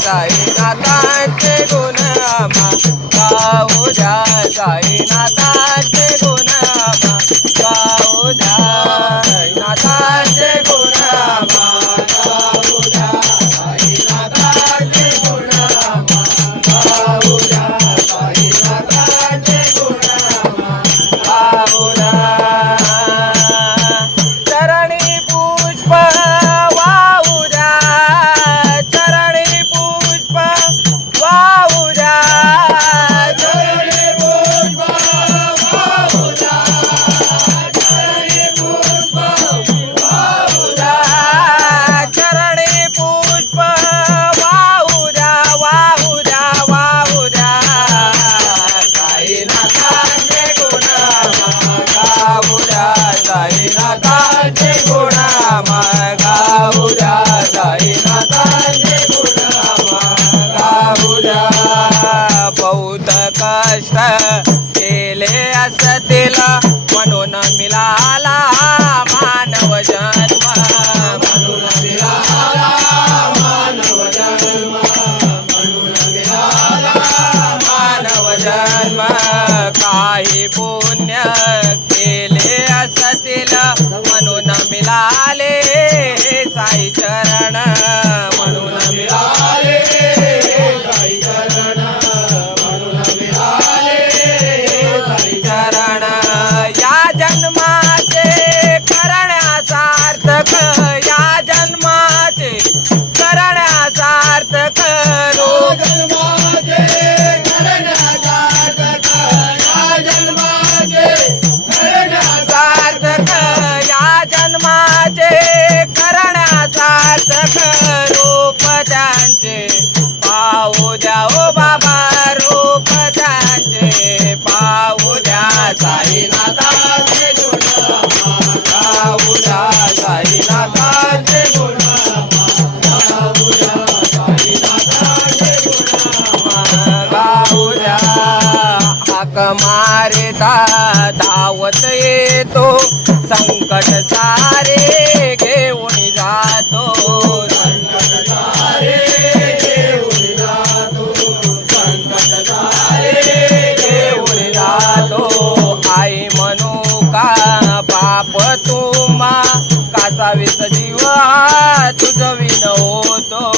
साई नाथांचे गुण आम्हा. गाऊ द्या साई नाथांचे गुण आम्हा. गाऊ द्या नाथा काहे बो त्यांचे पाहू द्या ओ बाबा रूप त्यांचे पाहू द्या साईनाथाचे गुण पाहू द्या साईनाथाचे धावत येतो संकट सारे घेऊन जातो. પતુમાં કાસાવી સજીવ હાથ જવી ન હોતો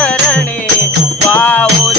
சரணி பாவு